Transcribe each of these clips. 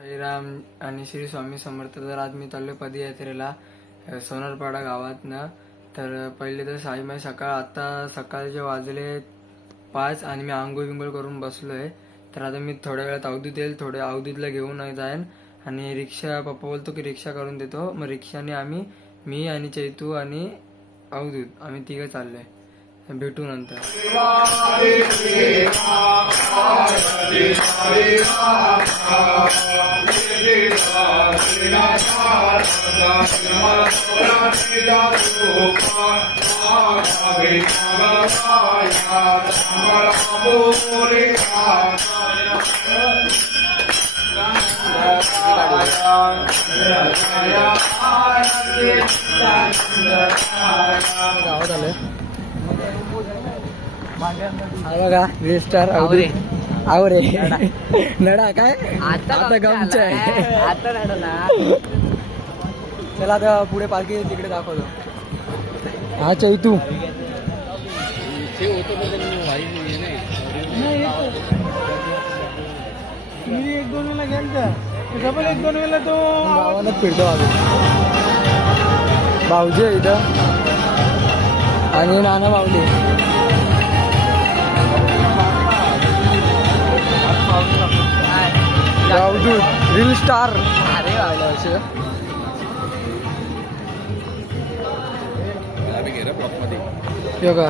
साईराम आणि श्री स्वामी समर्थ तर आज मी चाललोय पदयात्रेला सोनारपाडा गावातनं तर पहिले तर साईमाई सकाळ आता सकाळचे वाजले पाच आणि मी आंघोळ बिंगोळ करून बसलोय. तर आता मी थोड्या वेळात अवधूत येईल थोड्या अवधूतला घेऊन जाईन आणि रिक्षा पप्पा बोलतो की रिक्षा करून देतो. मग रिक्षाने आम्ही मी आणि चैतू आणि अवधूत आम्ही तिघं चाललोय. भेटू नंतर. गावात आलोय बघा रील स्टार आवरे. आवरे. नडा काय? आता गमचा आहे. आता ना. चला आता पुढे पालखी तिकडे दाखवतो. हा चैतू मी एक दोन वेळेला गेलता डबल एक दोन वेळेला तो गावानच फिरतो आम्ही. भाऊजी आहे इथं. आणि नाना माऊली. अवधूत रील स्टार अरे योगा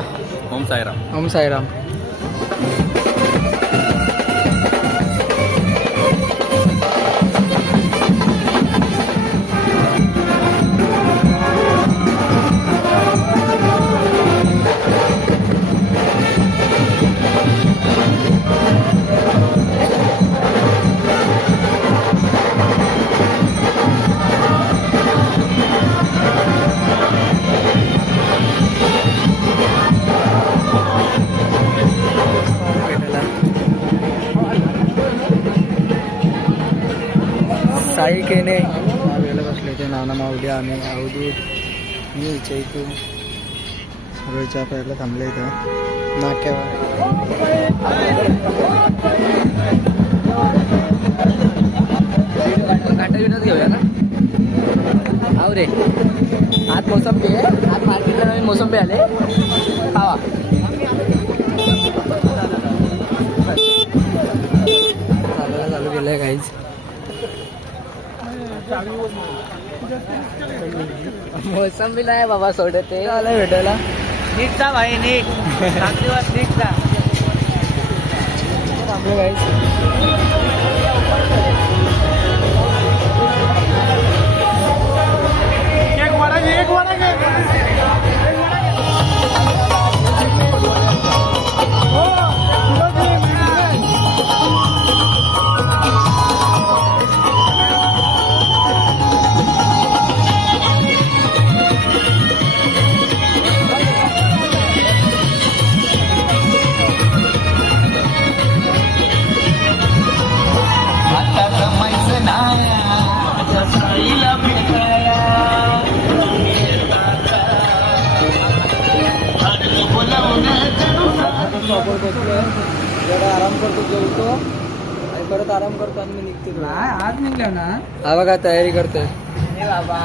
ओम साईराम. ओम साईराम. साई केने वेळेला बसले ते नाना माऊली आम्ही अवधूत मी चैतू सगळे चहा प्यायला थांबले इथं नाक्यावर काटा विनोद घेऊया ना रे आज मोसंबी आहे आज मार्केटला नवीन मोसंबी आले खावा चालायला चालू केलंय काहीच मोसंबी नाही बाबा सोडत ते. आलाय भेटायला. नीट जा भाई नीट. दिवस नीट जा. जरा आराम करतो जेवतो आणि परत आराम करतो आणि मी निघते थोडं. आज निघला ना हा बघा तयारी करतोय बाबा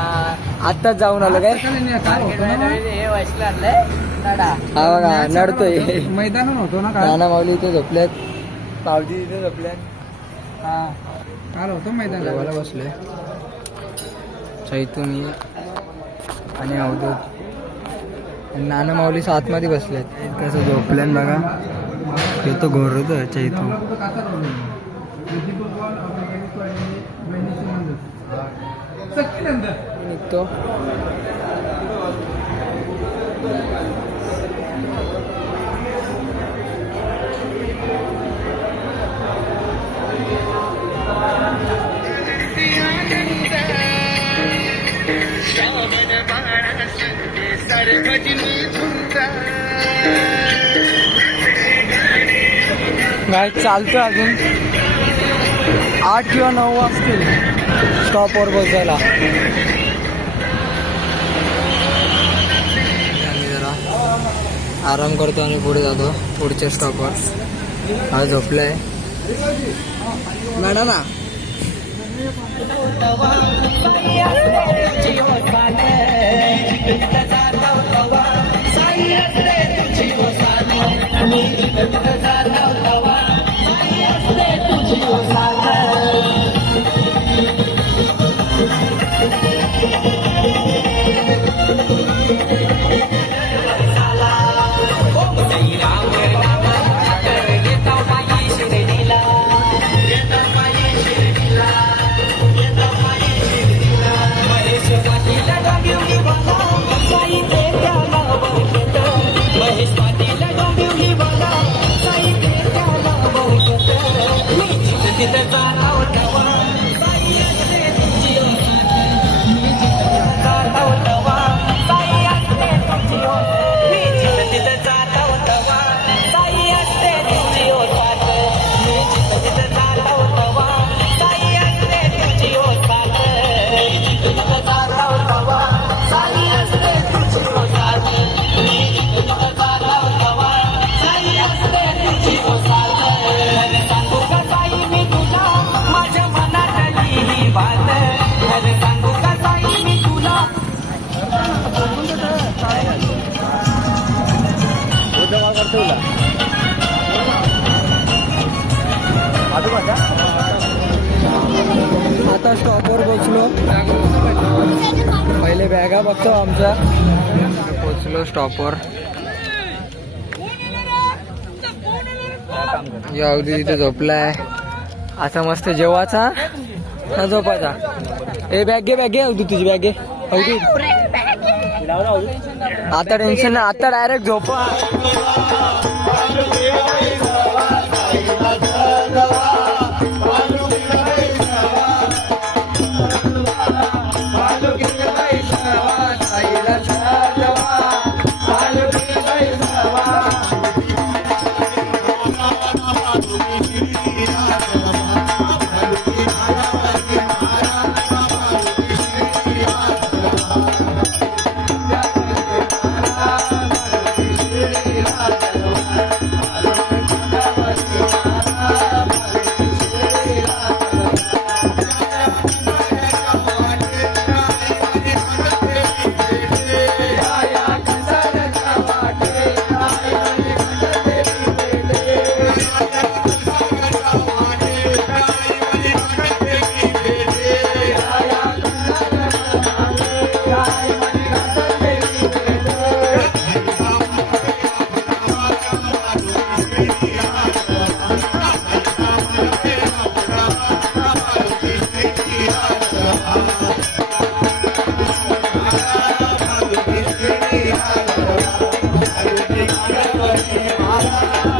आत्ताच जाऊन आलो काय हे वैशला आणलंय टाटा हा बघा नडतोय मैदान होतो ना नाना माऊली इथे झोपल्यात. पावजी इथे झोपल्यात. हा. काल होतो मैदान. बसलोय. चैतू मी आणि अवधूत. आणि नाना माऊली आतमध्ये बसलेत. कसं झोपल्यान बघा. येतो घोरतो चैतू मी निघतो. नाही चालतं अजून. आठ किंवा नऊ वाजतील स्टॉपवर बसायला. जरा आराम करतो आणि पुढे जातो पुढच्या स्टॉपवर हा झोपलाय. मॅडम ना 一二三 आता पोचलो पहिले बॅगा बघतो आमच्या पोचलो स्टॉपवर या अवधी तिथे झोपलाय. असा मस्त जेवाचा. ना झोपायचा. ए बॅग घे बॅग घे अगदी तुझी बॅग घे. आता टेन्शन नाही आता डायरेक्ट झोपा. Thank you.